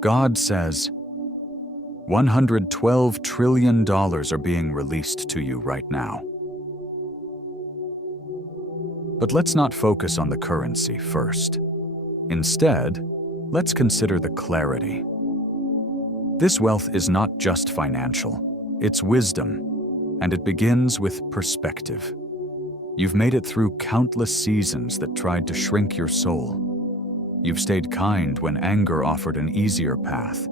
God says, $112 trillion are being released to you right now. But let's not focus on the currency first. Instead, let's consider the clarity. This wealth is not just financial, it's wisdom, and it begins with perspective. You've made it through countless seasons that tried to shrink your soul. You've stayed kind when anger offered an easier path.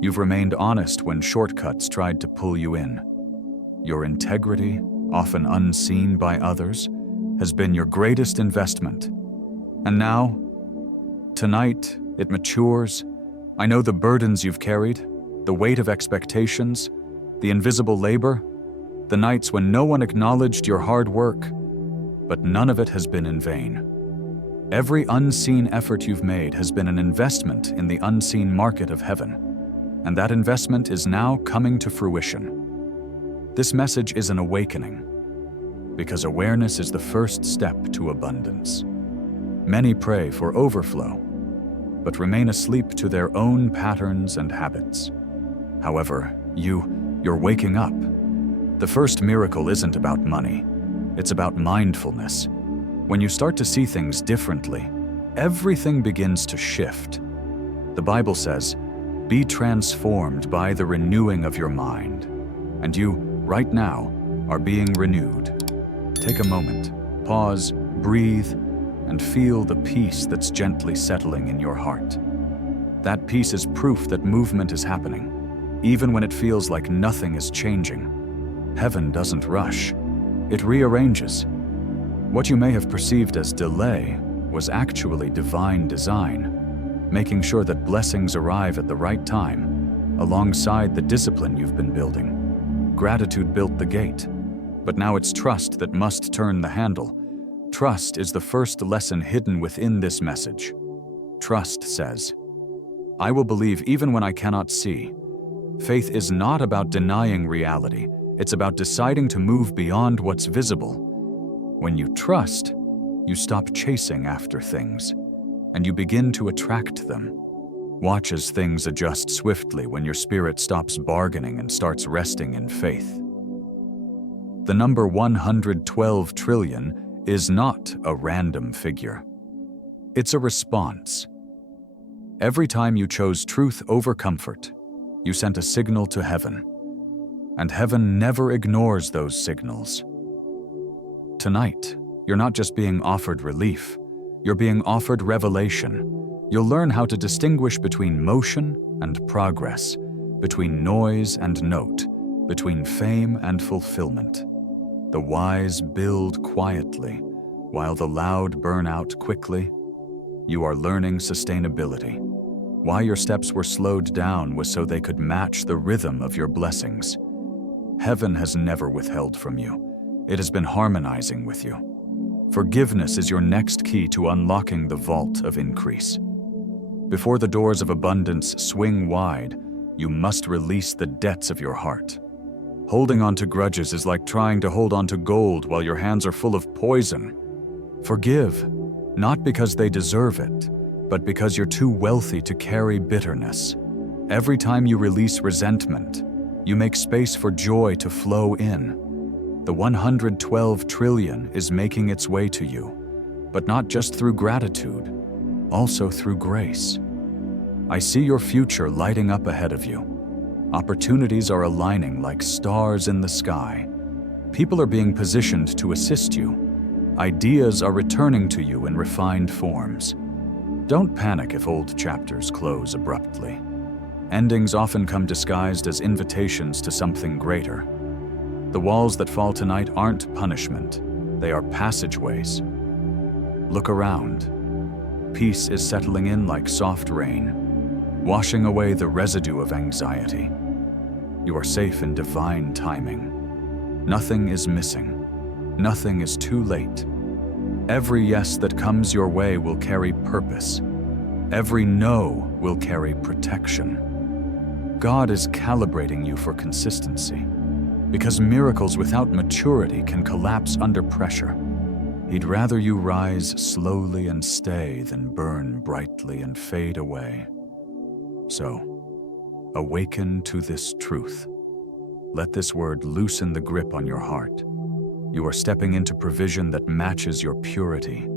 You've remained honest when shortcuts tried to pull you in. Your integrity, often unseen by others, has been your greatest investment. And now, tonight, it matures. I know the burdens you've carried, the weight of expectations, the invisible labor, the nights when no one acknowledged your hard work, but none of it has been in vain. Every unseen effort you've made has been an investment in the unseen market of heaven, and that investment is now coming to fruition. This message is an awakening, because awareness is the first step to abundance. Many pray for overflow, but remain asleep to their own patterns and habits. However, you're waking up. The first miracle isn't about money, it's about mindfulness. When you start to see things differently, everything begins to shift. The Bible says, "Be transformed by the renewing of your mind." And you, right now, are being renewed. Take a moment, pause, breathe, and feel the peace that's gently settling in your heart. That peace is proof that movement is happening, even when it feels like nothing is changing. Heaven doesn't rush, it rearranges. What you may have perceived as delay was actually divine design, making sure that blessings arrive at the right time, alongside the discipline you've been building. Gratitude built the gate, but now it's trust that must turn the handle. Trust is the first lesson hidden within this message. Trust says, "I will believe even when I cannot see." Faith is not about denying reality, it's about deciding to move beyond what's visible. When you trust, you stop chasing after things, and you begin to attract them. Watch as things adjust swiftly when your spirit stops bargaining and starts resting in faith. The number 112 trillion is not a random figure. It's a response. Every time you chose truth over comfort, you sent a signal to heaven, and heaven never ignores those signals. Tonight, you're not just being offered relief, you're being offered revelation. You'll learn how to distinguish between motion and progress, between noise and note, between fame and fulfillment. The wise build quietly, while the loud burn out quickly. You are learning sustainability. Why your steps were slowed down was so they could match the rhythm of your blessings. Heaven has never withheld from you. It has been harmonizing with you. Forgiveness is your next key to unlocking the vault of increase. Before the doors of abundance swing wide, you must release the debts of your heart. Holding on to grudges is like trying to hold on to gold while your hands are full of poison. Forgive, not because they deserve it, but because you're too wealthy to carry bitterness. Every time you release resentment, you make space for joy to flow in. The 112 trillion is making its way to you, but not just through gratitude, also through grace. I see your future lighting up ahead of you. Opportunities are aligning like stars in the sky. People are being positioned to assist you. Ideas are returning to you in refined forms. Don't panic if old chapters close abruptly. Endings often come disguised as invitations to something greater. The walls that fall tonight aren't punishment, they are passageways. Look around. Peace is settling in like soft rain, washing away the residue of anxiety. You are safe in divine timing. Nothing is missing. Nothing is too late. Every yes that comes your way will carry purpose. Every no will carry protection. God is calibrating you for consistency, because miracles without maturity can collapse under pressure. He'd rather you rise slowly and stay than burn brightly and fade away. So, awaken to this truth. Let this word loosen the grip on your heart. You are stepping into provision that matches your purity,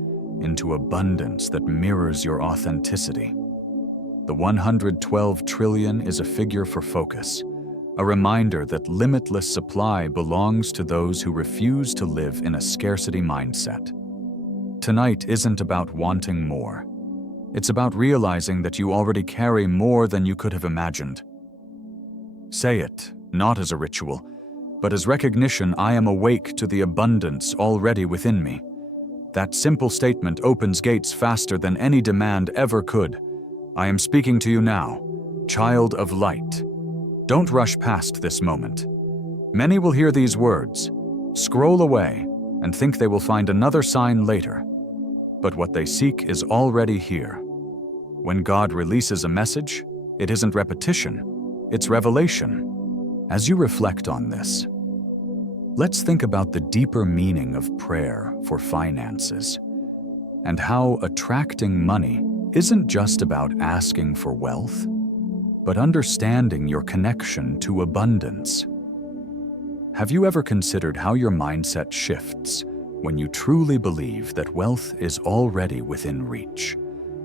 into abundance that mirrors your authenticity. The 112 trillion is a figure for focus, a reminder that limitless supply belongs to those who refuse to live in a scarcity mindset. Tonight isn't about wanting more. It's about realizing that you already carry more than you could have imagined. Say it, not as a ritual, but as recognition I am awake to the abundance already within me. That simple statement opens gates faster than any demand ever could. I am speaking to you now, child of light. Don't rush past this moment. Many will hear these words, scroll away, and think they will find another sign later. But what they seek is already here. When God releases a message, it isn't repetition, it's revelation. As you reflect on this, let's think about the deeper meaning of prayer for finances and how attracting money isn't just about asking for wealth, but understanding your connection to abundance. Have you ever considered how your mindset shifts when you truly believe that wealth is already within reach?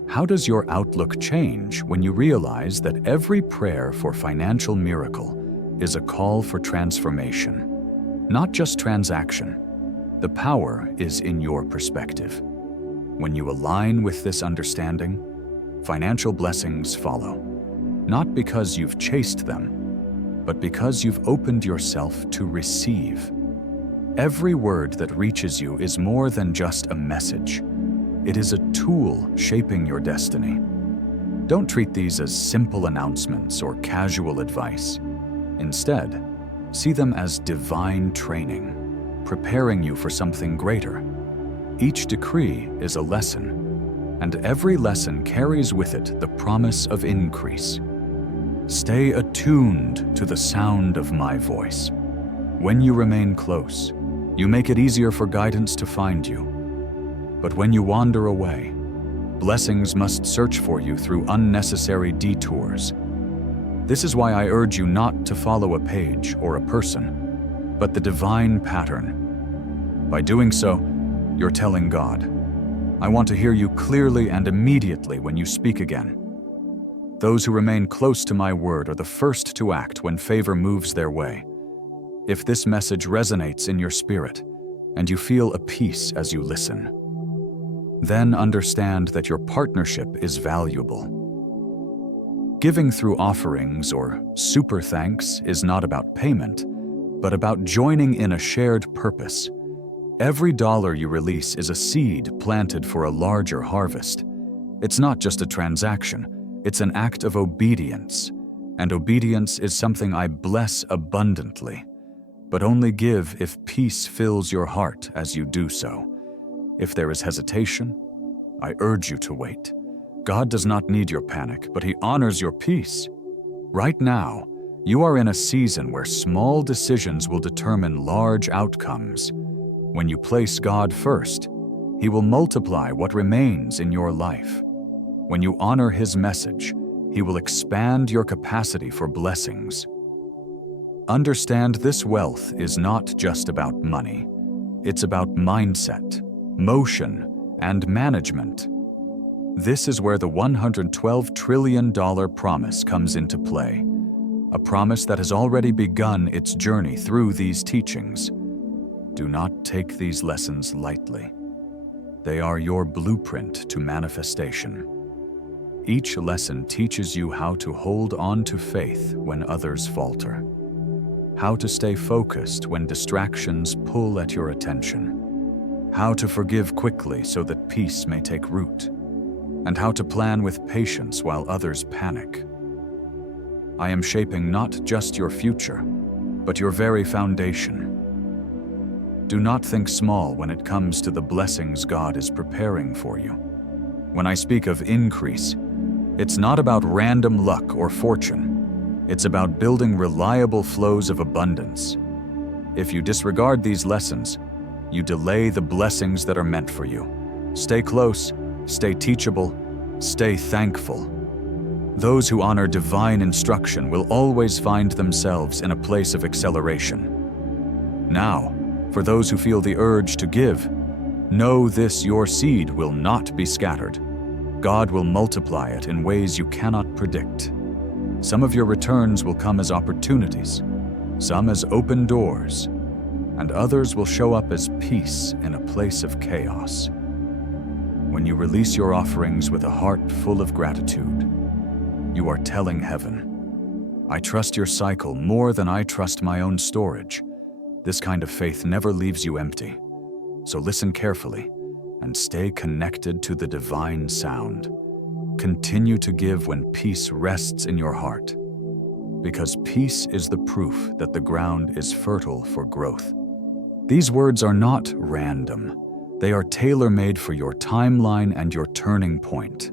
How does your outlook change when you realize that every prayer for financial miracle is a call for transformation, not just transaction? The power is in your perspective. When you align with this understanding, financial blessings follow, not because you've chased them, but because you've opened yourself to receive. Every word that reaches you is more than just a message. It is a tool shaping your destiny. Don't treat these as simple announcements or casual advice. Instead, see them as divine training, preparing you for something greater. Each decree is a lesson, and every lesson carries with it the promise of increase. Stay attuned to the sound of my voice. When you remain close, you make it easier for guidance to find you. But when you wander away, blessings must search for you through unnecessary detours. This is why I urge you not to follow a page or a person, but the divine pattern. By doing so, you're telling God, I want to hear you clearly and immediately when you speak again. Those who remain close to my word are the first to act when favor moves their way. If this message resonates in your spirit, and you feel a peace as you listen, then understand that your partnership is valuable. Giving through offerings or super thanks is not about payment, but about joining in a shared purpose. Every dollar you release is a seed planted for a larger harvest. It's not just a transaction, it's an act of obedience. And obedience is something I bless abundantly, but only give if peace fills your heart as you do so. If there is hesitation, I urge you to wait. God does not need your panic, but He honors your peace. Right now, you are in a season where small decisions will determine large outcomes. When you place God first, He will multiply what remains in your life. When you honor His message, He will expand your capacity for blessings. Understand this wealth is not just about money. It's about mindset, motion, and management. This is where the $112 trillion promise comes into play, a promise that has already begun its journey through these teachings. Do not take these lessons lightly. They are your blueprint to manifestation. Each lesson teaches you how to hold on to faith when others falter, how to stay focused when distractions pull at your attention, how to forgive quickly so that peace may take root, and how to plan with patience while others panic. I am shaping not just your future, but your very foundation. Do not think small when it comes to the blessings God is preparing for you. When I speak of increase, it's not about random luck or fortune. It's about building reliable flows of abundance. If you disregard these lessons, you delay the blessings that are meant for you. Stay close, stay teachable, stay thankful. Those who honor divine instruction will always find themselves in a place of acceleration. Now, for those who feel the urge to give, know this: your seed will not be scattered. God will multiply it in ways you cannot predict. Some of your returns will come as opportunities, some as open doors, and others will show up as peace in a place of chaos. When you release your offerings with a heart full of gratitude, you are telling heaven, I trust your cycle more than I trust my own storage. This kind of faith never leaves you empty. So listen carefully and stay connected to the divine sound. Continue to give when peace rests in your heart, because peace is the proof that the ground is fertile for growth. These words are not random. They are tailor-made for your timeline and your turning point.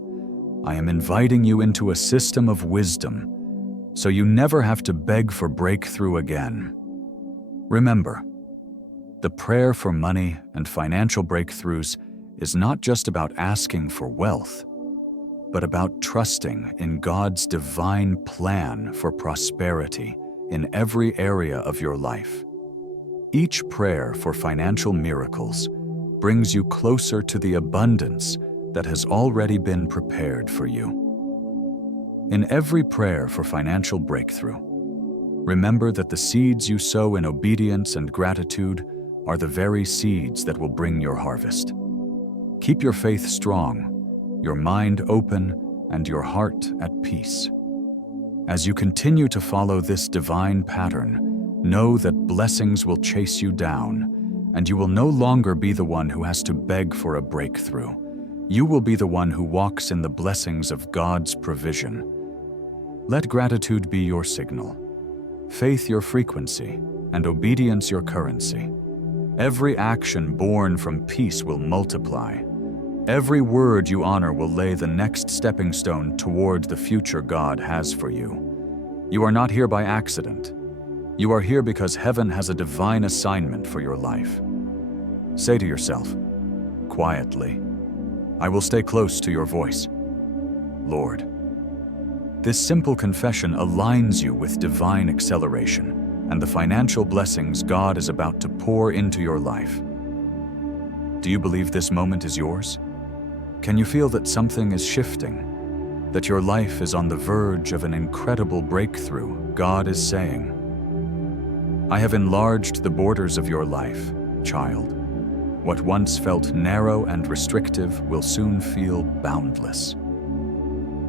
I am inviting you into a system of wisdom, so you never have to beg for breakthrough again. Remember, the prayer for money and financial breakthroughs is not just about asking for wealth, but about trusting in God's divine plan for prosperity in every area of your life. Each prayer for financial miracles brings you closer to the abundance that has already been prepared for you. In every prayer for financial breakthrough, remember that the seeds you sow in obedience and gratitude are the very seeds that will bring your harvest. Keep your faith strong, your mind open, and your heart at peace. As you continue to follow this divine pattern, know that blessings will chase you down, and you will no longer be the one who has to beg for a breakthrough. You will be the one who walks in the blessings of God's provision. Let gratitude be your signal, faith your frequency, and obedience your currency. Every action born from peace will multiply. Every word you honor will lay the next stepping stone toward the future God has for you. You are not here by accident. You are here because heaven has a divine assignment for your life. Say to yourself, quietly, I will stay close to your voice, Lord. This simple confession aligns you with divine acceleration and the financial blessings God is about to pour into your life. Do you believe this moment is yours? Can you feel that something is shifting, that your life is on the verge of an incredible breakthrough? God is saying, I have enlarged the borders of your life, child. What once felt narrow and restrictive will soon feel boundless.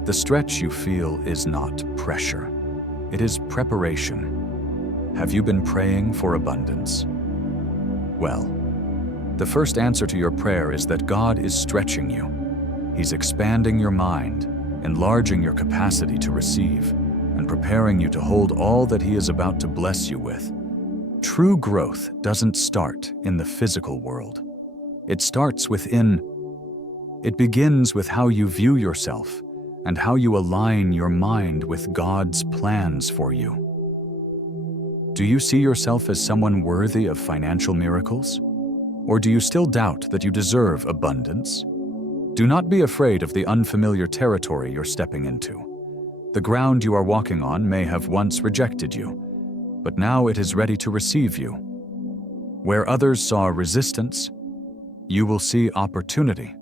The stretch you feel is not pressure. It is preparation. Have you been praying for abundance? Well, the first answer to your prayer is that God is stretching you. He's expanding your mind, enlarging your capacity to receive, and preparing you to hold all that He is about to bless you with. True growth doesn't start in the physical world. It starts within. It begins with how you view yourself and how you align your mind with God's plans for you. Do you see yourself as someone worthy of financial miracles? Or do you still doubt that you deserve abundance? Do not be afraid of the unfamiliar territory you're stepping into. The ground you are walking on may have once rejected you, but now it is ready to receive you. Where others saw resistance, you will see opportunity.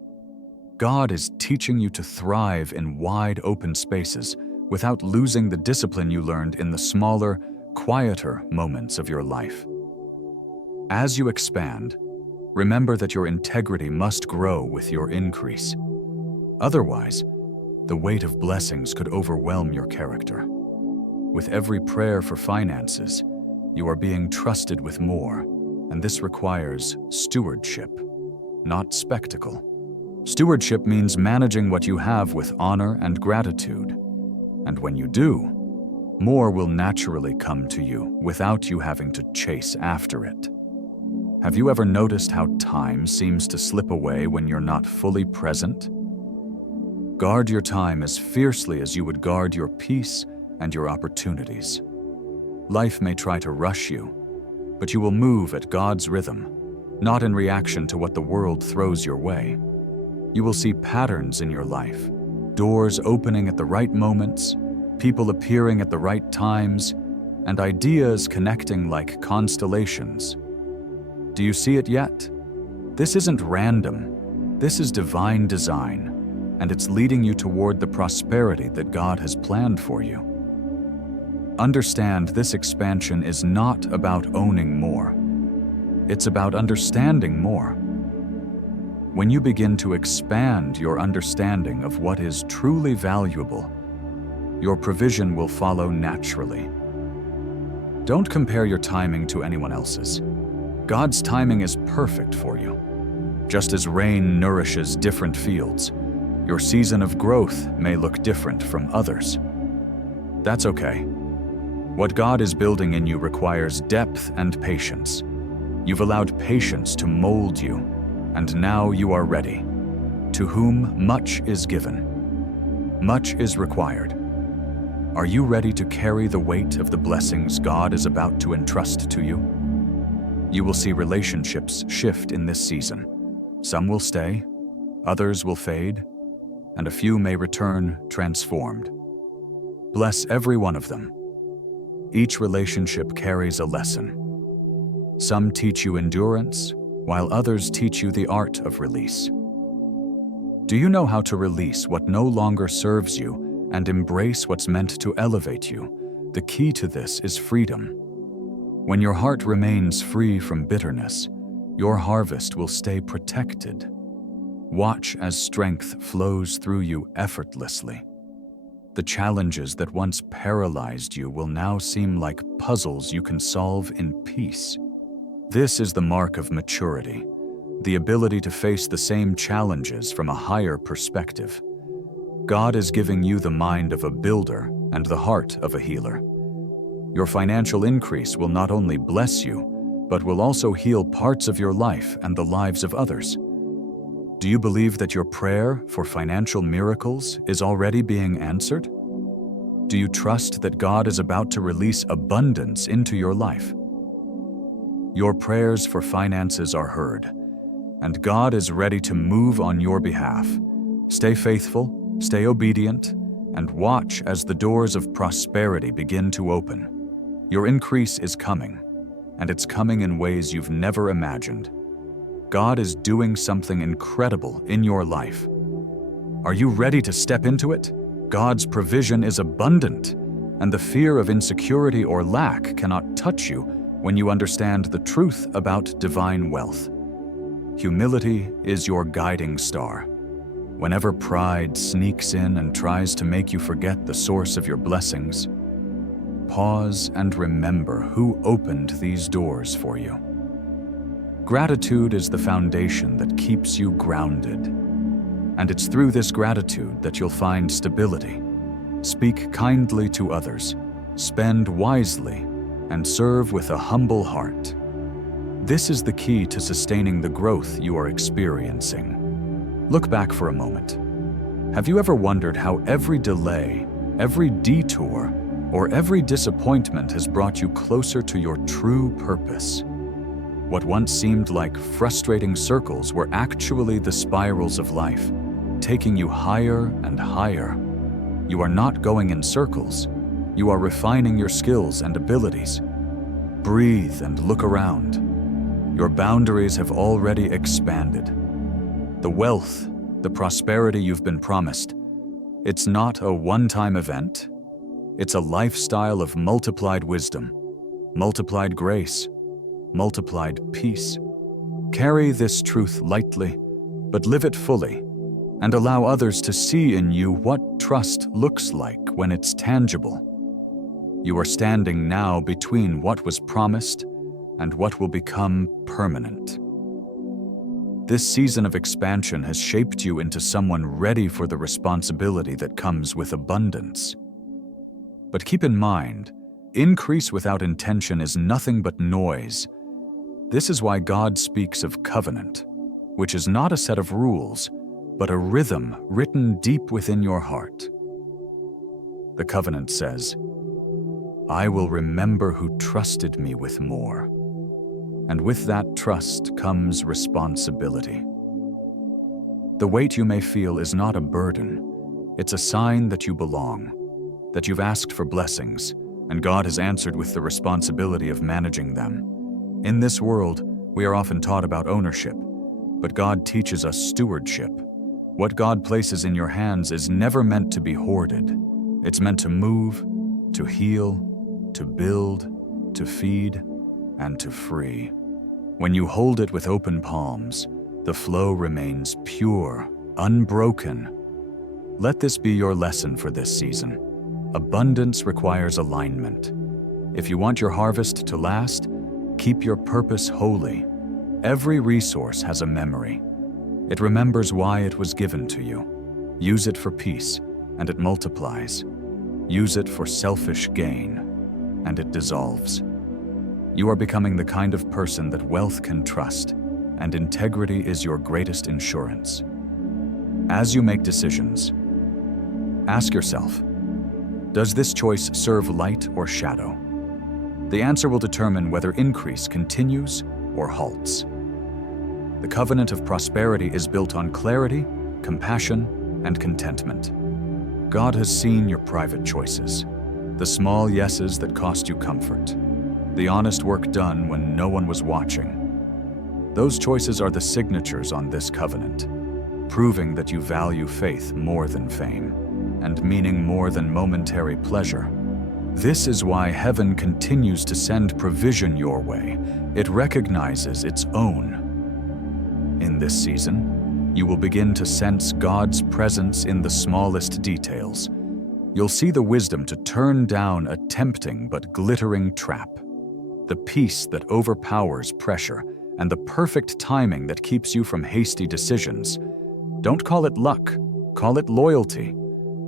God is teaching you to thrive in wide open spaces without losing the discipline you learned in the smaller, quieter moments of your life. As you expand, remember that your integrity must grow with your increase. Otherwise, the weight of blessings could overwhelm your character. With every prayer for finances, you are being trusted with more, and this requires stewardship, not spectacle. Stewardship means managing what you have with honor and gratitude. And when you do, more will naturally come to you without you having to chase after it. Have you ever noticed how time seems to slip away when you're not fully present? Guard your time as fiercely as you would guard your peace and your opportunities. Life may try to rush you, but you will move at God's rhythm, not in reaction to what the world throws your way. You will see patterns in your life, doors opening at the right moments, people appearing at the right times, and ideas connecting like constellations. Do you see it yet? This isn't random. This is divine design, and it's leading you toward the prosperity that God has planned for you. Understand, this expansion is not about owning more. It's about understanding more. When you begin to expand your understanding of what is truly valuable, your provision will follow naturally. Don't compare your timing to anyone else's. God's timing is perfect for you. Just as rain nourishes different fields, your season of growth may look different from others. That's okay. What God is building in you requires depth and patience. You've allowed patience to mold you, and now you are ready. To whom much is given, much is required. Are you ready to carry the weight of the blessings God is about to entrust to you? You will see relationships shift in this season. Some will stay, others will fade, and a few may return transformed. Bless every one of them. Each relationship carries a lesson. Some teach you endurance, while others teach you the art of release. Do you know how to release what no longer serves you and embrace what's meant to elevate you? The key to this is freedom. When your heart remains free from bitterness, your harvest will stay protected. Watch as strength flows through you effortlessly. The challenges that once paralyzed you will now seem like puzzles you can solve in peace. This is the mark of maturity, the ability to face the same challenges from a higher perspective. God is giving you the mind of a builder and the heart of a healer. Your financial increase will not only bless you, but will also heal parts of your life and the lives of others. Do you believe that your prayer for financial miracles is already being answered? Do you trust that God is about to release abundance into your life? Your prayers for finances are heard, and God is ready to move on your behalf. Stay faithful, stay obedient, and watch as the doors of prosperity begin to open. Your increase is coming, and it's coming in ways you've never imagined. God is doing something incredible in your life. Are you ready to step into it? God's provision is abundant, and the fear of insecurity or lack cannot touch you when you understand the truth about divine wealth. Humility is your guiding star. Whenever pride sneaks in and tries to make you forget the source of your blessings, pause and remember who opened these doors for you. Gratitude is the foundation that keeps you grounded. And it's through this gratitude that you'll find stability. Speak kindly to others, spend wisely, and serve with a humble heart. This is the key to sustaining the growth you are experiencing. Look back for a moment. Have you ever wondered how every delay, every detour, or every disappointment has brought you closer to your true purpose? What once seemed like frustrating circles were actually the spirals of life, taking you higher and higher. You are not going in circles. You are refining your skills and abilities. Breathe and look around. Your boundaries have already expanded. The wealth, the prosperity you've been promised, it's not a one-time event. It's a lifestyle of multiplied wisdom, multiplied grace, multiplied peace. Carry this truth lightly, but live it fully, and allow others to see in you what trust looks like when it's tangible. You are standing now between what was promised and what will become permanent. This season of expansion has shaped you into someone ready for the responsibility that comes with abundance. But keep in mind, increase without intention is nothing but noise. This is why God speaks of covenant, which is not a set of rules, but a rhythm written deep within your heart. The covenant says, "I will remember who trusted me with more." And with that trust comes responsibility. The weight you may feel is not a burden, It's a sign that you belong, that you've asked for blessings, and God has answered with the responsibility of managing them. In this world, we are often taught about ownership, but God teaches us stewardship. What God places in your hands is never meant to be hoarded. It's meant to move, to heal, to build, to feed, and to free. When you hold it with open palms, the flow remains pure, unbroken. Let this be your lesson for this season. Abundance requires alignment. If you want your harvest to last, keep your purpose holy. Every resource has a memory. It remembers why it was given to you. Use it for peace, and it multiplies. Use it for selfish gain, and it dissolves. You are becoming the kind of person that wealth can trust, and integrity is your greatest insurance. As you make decisions, ask yourself, does this choice serve light or shadow? The answer will determine whether increase continues or halts. The covenant of prosperity is built on clarity, compassion, and contentment. God has seen your private choices, the small yeses that cost you comfort, the honest work done when no one was watching. Those choices are the signatures on this covenant, proving that you value faith more than fame, and meaning more than momentary pleasure. This is why heaven continues to send provision your way. It recognizes its own. In this season, you will begin to sense God's presence in the smallest details. You'll see the wisdom to turn down a tempting but glittering trap, the peace that overpowers pressure, and the perfect timing that keeps you from hasty decisions. Don't call it luck, call it loyalty.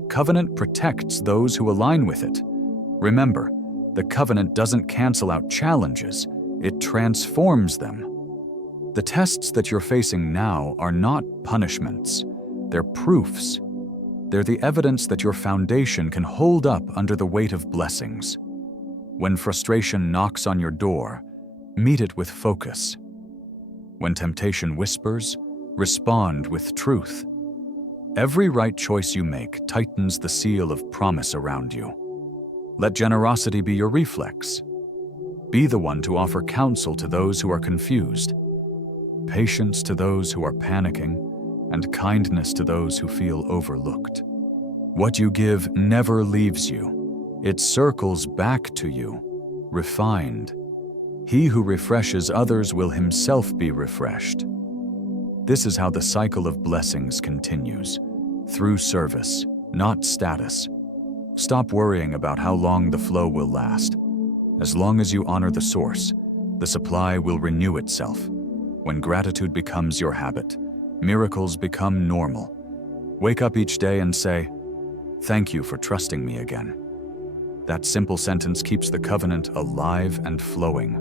Covenant protects those who align with it. Remember, the covenant doesn't cancel out challenges, it transforms them. The tests that you're facing now are not punishments, they're proofs. They're the evidence that your foundation can hold up under the weight of blessings. When frustration knocks on your door, meet it with focus. When temptation whispers, respond with truth. Every right choice you make tightens the seal of promise around you. Let generosity be your reflex. Be the one to offer counsel to those who are confused, patience to those who are panicking, and kindness to those who feel overlooked. What you give never leaves you. It circles back to you, refined. He who refreshes others will himself be refreshed. This is how the cycle of blessings continues, through service, not status. Stop worrying about how long the flow will last. As long as you honor the source, the supply will renew itself. When gratitude becomes your habit, miracles become normal. Wake up each day and say, "Thank you for trusting me again." That simple sentence keeps the covenant alive and flowing.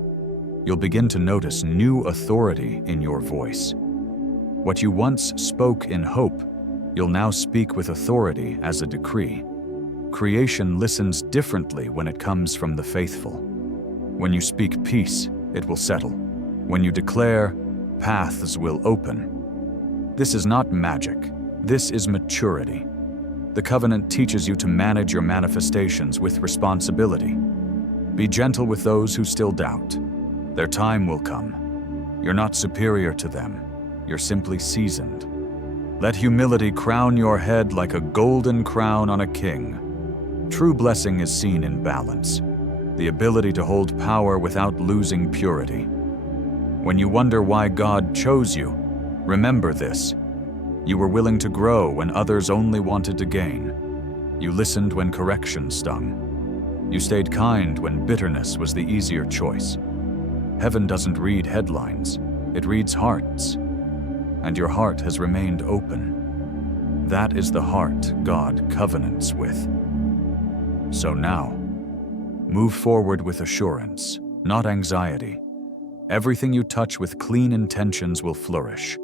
You'll begin to notice new authority in your voice. What you once spoke in hope, you'll now speak with authority as a decree. Creation listens differently when it comes from the faithful. When you speak peace, it will settle. When you declare, paths will open. This is not magic. This is maturity. The covenant teaches you to manage your manifestations with responsibility. Be gentle with those who still doubt. Their time will come. You're not superior to them. You're simply seasoned. Let humility crown your head like a golden crown on a king. True blessing is seen in balance, the ability to hold power without losing purity. When you wonder why God chose you, remember this. You were willing to grow when others only wanted to gain. You listened when correction stung. You stayed kind when bitterness was the easier choice. Heaven doesn't read headlines, it reads hearts. And your heart has remained open. That is the heart God covenants with. So now, move forward with assurance, not anxiety. Everything you touch with clean intentions will flourish.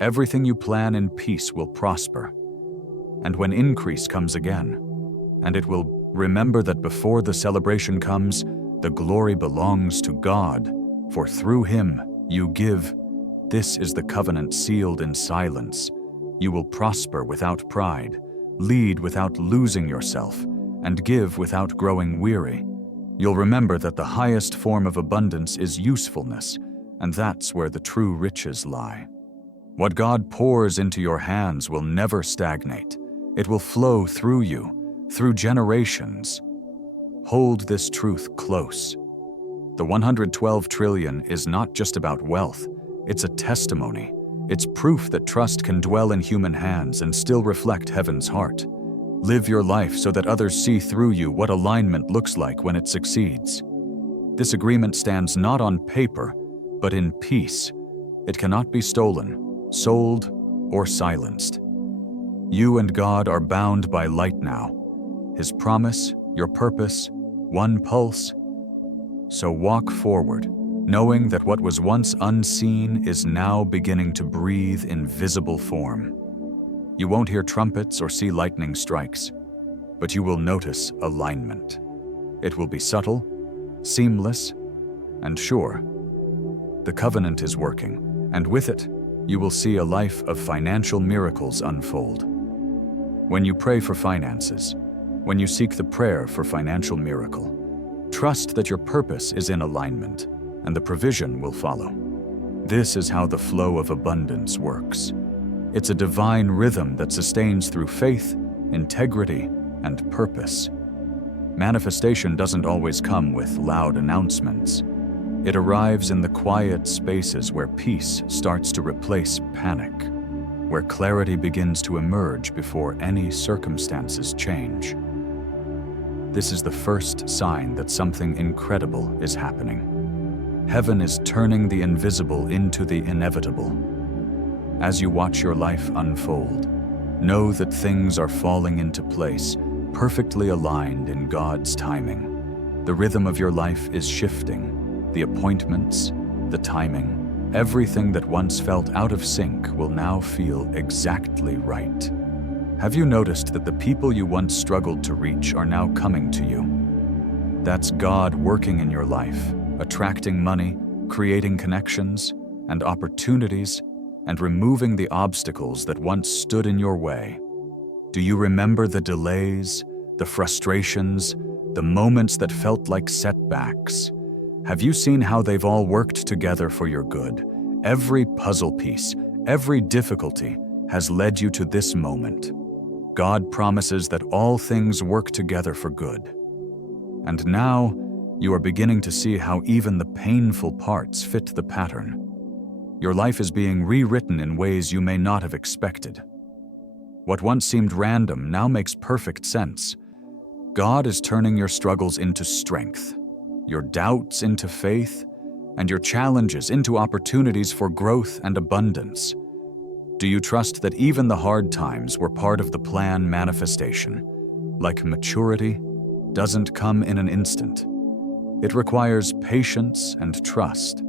Everything you plan in peace will prosper. And when increase comes again, and it will remember that before the celebration comes, the glory belongs to God, for through Him you give. This is the covenant sealed in silence. You will prosper without pride, lead without losing yourself, and give without growing weary. You'll remember that the highest form of abundance is usefulness, and that's where the true riches lie. What God pours into your hands will never stagnate. It will flow through you, through generations. Hold this truth close. The 112 trillion is not just about wealth, it's a testimony. It's proof that trust can dwell in human hands and still reflect heaven's heart. Live your life so that others see through you what alignment looks like when it succeeds. This agreement stands not on paper, but in peace. It cannot be stolen, sold, or silenced. You and God are bound by light now. His promise, your purpose, one pulse. So walk forward, knowing that what was once unseen is now beginning to breathe in visible form. You won't hear trumpets or see lightning strikes, but you will notice alignment. It will be subtle, seamless, and sure. The covenant is working, and with it, you will see a life of financial miracles unfold. When you pray for finances, when you seek the prayer for financial miracle, trust that your purpose is in alignment, and the provision will follow. This is how the flow of abundance works. It's a divine rhythm that sustains through faith, integrity, and purpose. Manifestation doesn't always come with loud announcements. It arrives in the quiet spaces where peace starts to replace panic, where clarity begins to emerge before any circumstances change. This is the first sign that something incredible is happening. Heaven is turning the invisible into the inevitable. As you watch your life unfold, know that things are falling into place, perfectly aligned in God's timing. The rhythm of your life is shifting. The appointments, the timing, everything that once felt out of sync will now feel exactly right. Have you noticed that the people you once struggled to reach are now coming to you? That's God working in your life, attracting money, creating connections and opportunities, and removing the obstacles that once stood in your way. Do you remember the delays, the frustrations, the moments that felt like setbacks? Have you seen how they've all worked together for your good? Every puzzle piece, every difficulty has led you to this moment. God promises that all things work together for good. And now, you are beginning to see how even the painful parts fit the pattern. Your life is being rewritten in ways you may not have expected. What once seemed random now makes perfect sense. God is turning your struggles into strength, your doubts into faith, and your challenges into opportunities for growth and abundance. Do you trust that even the hard times were part of the plan manifestation? Like maturity doesn't come in an instant. It requires patience and trust.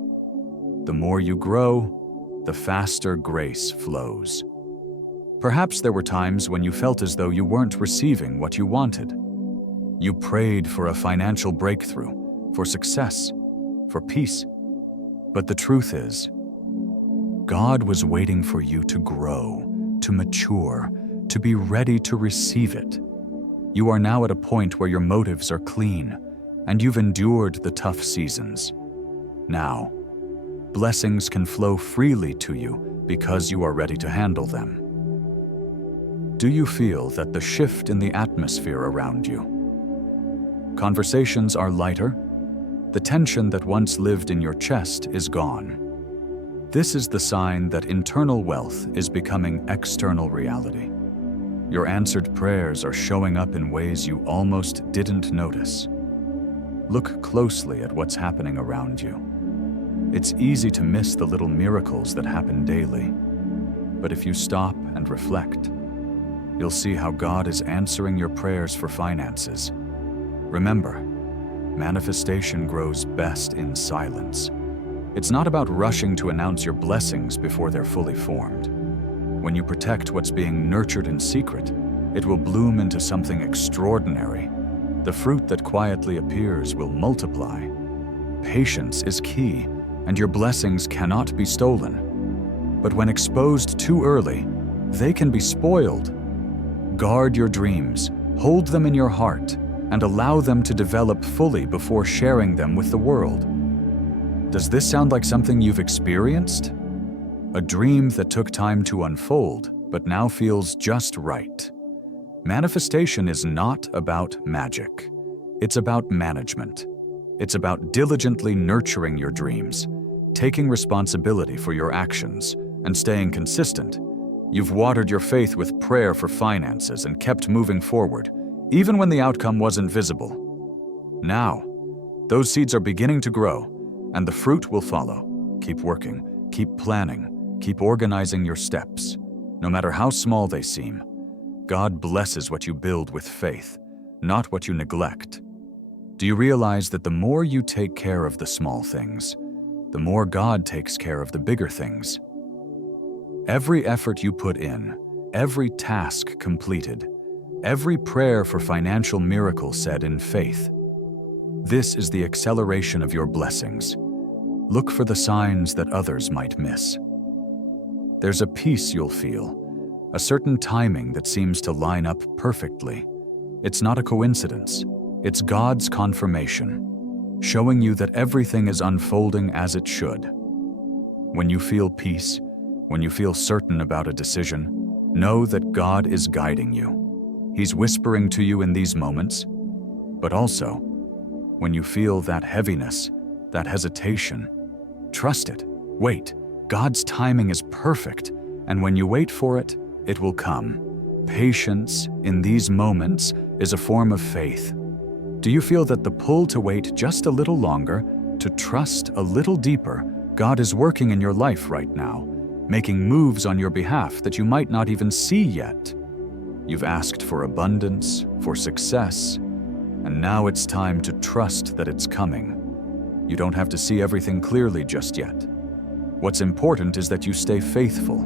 The more you grow, the faster grace flows. Perhaps there were times when you felt as though you weren't receiving what you wanted. You prayed for a financial breakthrough, for success, for peace. But the truth is, God was waiting for you to grow, to mature, to be ready to receive it. You are now at a point where your motives are clean, and you've endured the tough seasons. Now, blessings can flow freely to you because you are ready to handle them. Do you feel that the shift in the atmosphere around you? Conversations are lighter. The tension that once lived in your chest is gone. This is the sign that internal wealth is becoming external reality. Your answered prayers are showing up in ways you almost didn't notice. Look closely at what's happening around you. It's easy to miss the little miracles that happen daily. But if you stop and reflect, you'll see how God is answering your prayers for finances. Remember, manifestation grows best in silence. It's not about rushing to announce your blessings before they're fully formed. When you protect what's being nurtured in secret, it will bloom into something extraordinary. The fruit that quietly appears will multiply. Patience is key, and your blessings cannot be stolen. But when exposed too early, they can be spoiled. Guard your dreams, hold them in your heart, and allow them to develop fully before sharing them with the world. Does this sound like something you've experienced? A dream that took time to unfold, but now feels just right. Manifestation is not about magic. It's about management. It's about diligently nurturing your dreams, taking responsibility for your actions, and staying consistent. You've watered your faith with prayer for finances and kept moving forward, even when the outcome wasn't visible. Now, those seeds are beginning to grow, and the fruit will follow. Keep working, keep planning, keep organizing your steps. No matter how small they seem, God blesses what you build with faith, not what you neglect. Do you realize that the more you take care of the small things, the more God takes care of the bigger things? Every effort you put in, every task completed, every prayer for financial miracle said in faith, this is the acceleration of your blessings. Look for the signs that others might miss. There's a peace you'll feel, a certain timing that seems to line up perfectly. It's not a coincidence. It's God's confirmation, showing you that everything is unfolding as it should. When you feel peace, when you feel certain about a decision, know that God is guiding you. He's whispering to you in these moments, but also, when you feel that heaviness, that hesitation, trust it. Wait, God's timing is perfect, and when you wait for it, it will come. Patience in these moments is a form of faith. Do you feel that the pull to wait just a little longer, to trust a little deeper? God is working in your life right now, making moves on your behalf that you might not even see yet. You've asked for abundance, for success, and now it's time to trust that it's coming. You don't have to see everything clearly just yet. What's important is that you stay faithful,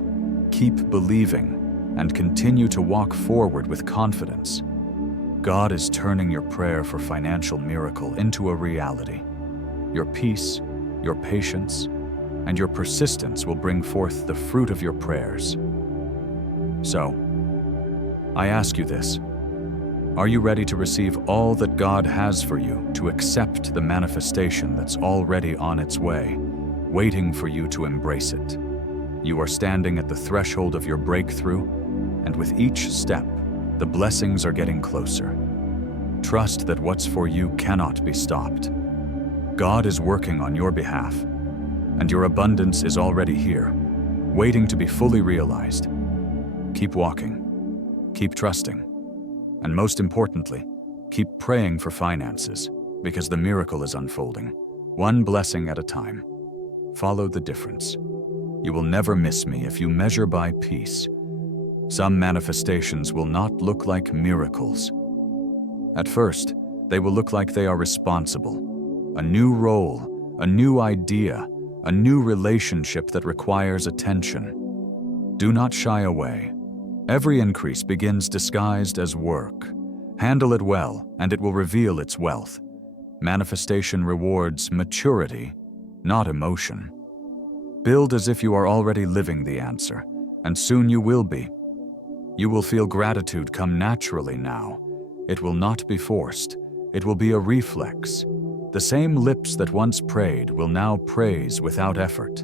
keep believing, and continue to walk forward with confidence. God is turning your prayer for financial miracle into a reality. Your peace, your patience, and your persistence will bring forth the fruit of your prayers. So, I ask you this. Are you ready to receive all that God has for you, to accept the manifestation that's already on its way, waiting for you to embrace it? You are standing at the threshold of your breakthrough, and with each step, the blessings are getting closer. Trust that what's for you cannot be stopped. God is working on your behalf, and your abundance is already here, waiting to be fully realized. Keep walking, keep trusting, and most importantly, keep praying for finances, because the miracle is unfolding, one blessing at a time. Follow the difference. You will never miss me if you measure by peace. Some manifestations will not look like miracles. At first, they will look like they are responsible. A new role, a new idea, a new relationship that requires attention. Do not shy away. Every increase begins disguised as work. Handle it well, and it will reveal its wealth. Manifestation rewards maturity, not emotion. Build as if you are already living the answer, and soon you will be. You will feel gratitude come naturally now. It will not be forced. It will be a reflex. The same lips that once prayed will now praise without effort.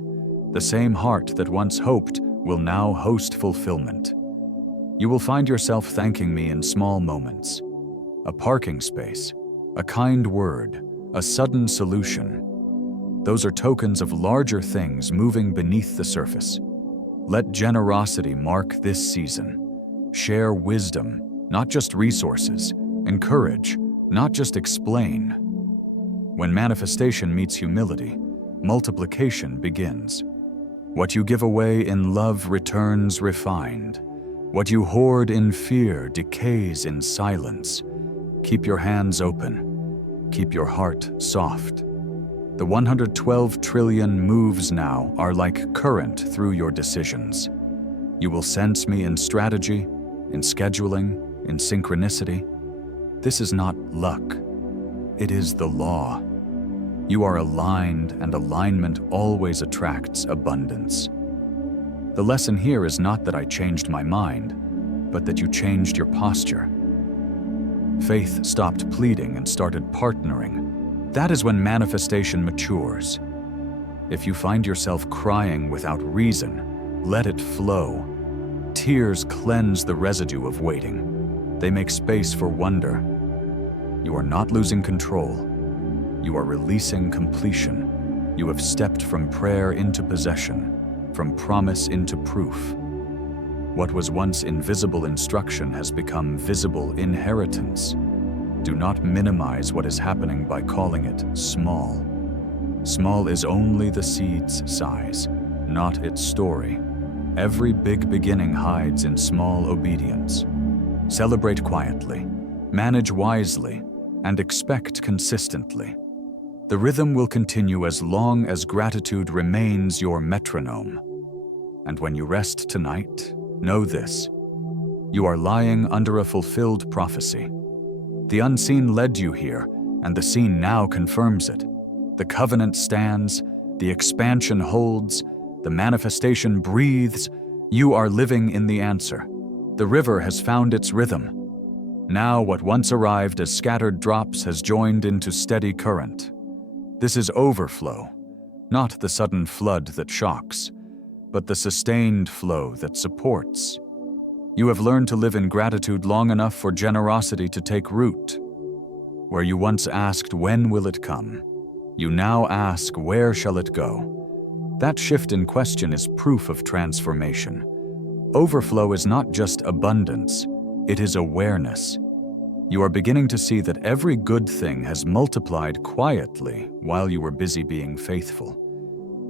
The same heart that once hoped will now host fulfillment. You will find yourself thanking me in small moments. A parking space, a kind word, a sudden solution. Those are tokens of larger things moving beneath the surface. Let generosity mark this season. Share wisdom, not just resources. Encourage, not just explain. When manifestation meets humility, multiplication begins. What you give away in love returns refined. What you hoard in fear decays in silence. Keep your hands open. Keep your heart soft. The 112 trillion moves now are like current through your decisions. You will sense me in strategy, in scheduling, in synchronicity. This is not luck. It is the law. You are aligned, and alignment always attracts abundance. The lesson here is not that I changed my mind, but that you changed your posture. Faith stopped pleading and started partnering. That is when manifestation matures. If you find yourself crying without reason, let it flow. Tears cleanse the residue of waiting. They make space for wonder. You are not losing control. You are releasing completion. You have stepped from prayer into possession, from promise into proof. What was once invisible instruction has become visible inheritance. Do not minimize what is happening by calling it small. Small is only the seed's size, not its story. Every big beginning hides in small obedience. Celebrate quietly, manage wisely, and expect consistently. The rhythm will continue as long as gratitude remains your metronome. And when you rest tonight, know this: you are lying under a fulfilled prophecy. The unseen led you here, and the seen now confirms it. The covenant stands, the expansion holds, the manifestation breathes. You are living in the answer. The river has found its rhythm. Now what once arrived as scattered drops has joined into steady current. This is overflow, not the sudden flood that shocks, but the sustained flow that supports. You have learned to live in gratitude long enough for generosity to take root. Where you once asked, when will it come? You now ask, where shall it go? That shift in question is proof of transformation. Overflow is not just abundance, it is awareness. You are beginning to see that every good thing has multiplied quietly while you were busy being faithful.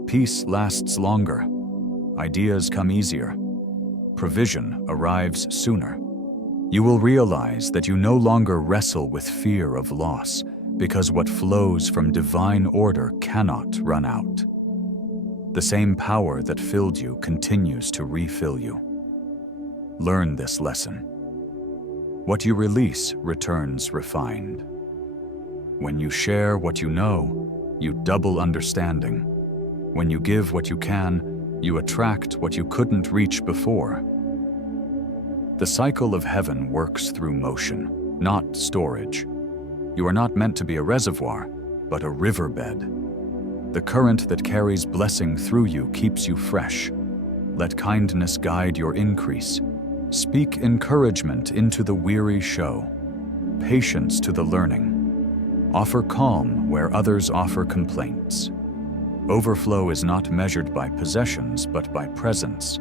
Peace lasts longer. Ideas come easier. Provision arrives sooner. You will realize that you no longer wrestle with fear of loss, because what flows from divine order cannot run out. The same power that filled you continues to refill you. Learn this lesson. What you release returns refined. When you share what you know, you double understanding. When you give what you can, you attract what you couldn't reach before. The cycle of heaven works through motion, not storage. You are not meant to be a reservoir, but a riverbed. The current that carries blessing through you keeps you fresh. Let kindness guide your increase. Speak encouragement into the weary show, patience to the learning. Offer calm where others offer complaints. Overflow is not measured by possessions, but by presence.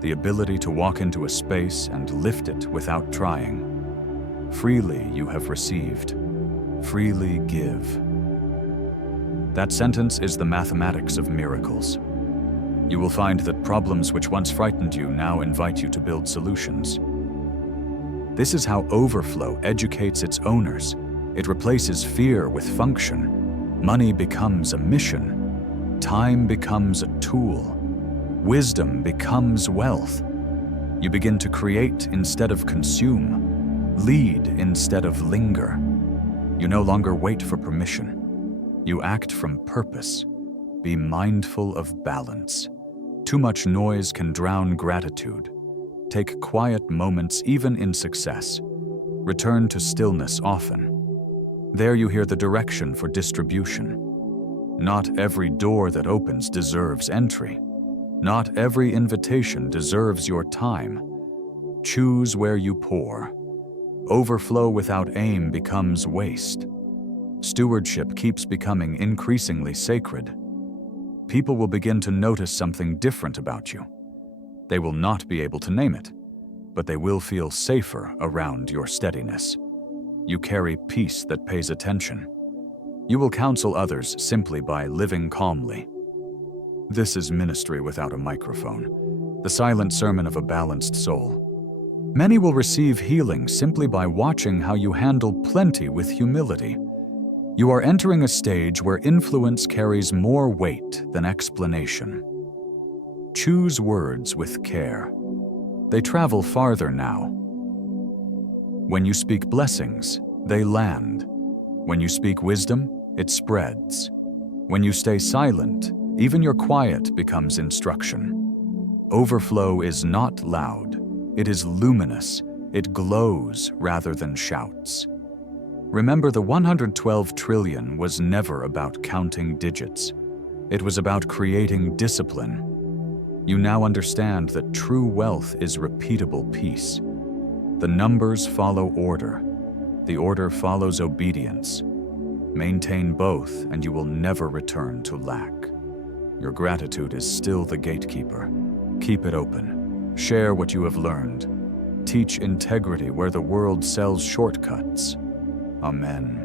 The ability to walk into a space and lift it without trying. Freely you have received. Freely give. That sentence is the mathematics of miracles. You will find that problems which once frightened you now invite you to build solutions. This is how overflow educates its owners. It replaces fear with function. Money becomes a mission. Time becomes a tool. Wisdom becomes wealth. You begin to create instead of consume, lead instead of linger. You no longer wait for permission. You act from purpose. Be mindful of balance. Too much noise can drown gratitude. Take quiet moments even in success. Return to stillness often. There you hear the direction for distribution. Not every door that opens deserves entry. Not every invitation deserves your time. Choose where you pour. Overflow without aim becomes waste. Stewardship keeps becoming increasingly sacred. People will begin to notice something different about you. They will not be able to name it, but they will feel safer around your steadiness. You carry peace that pays attention. You will counsel others simply by living calmly. This is ministry without a microphone, the silent sermon of a balanced soul. Many will receive healing simply by watching how you handle plenty with humility. You are entering a stage where influence carries more weight than explanation. Choose words with care. They travel farther now. When you speak blessings, they land. When you speak wisdom, it spreads. When you stay silent, even your quiet becomes instruction. Overflow is not loud. It is luminous. It glows rather than shouts. Remember, the 112 trillion was never about counting digits. It was about creating discipline. You now understand that true wealth is repeatable peace. The numbers follow order. The order follows obedience. Maintain both, and you will never return to lack. Your gratitude is still the gatekeeper. Keep it open. Share what you have learned. Teach integrity where the world sells shortcuts. Amen.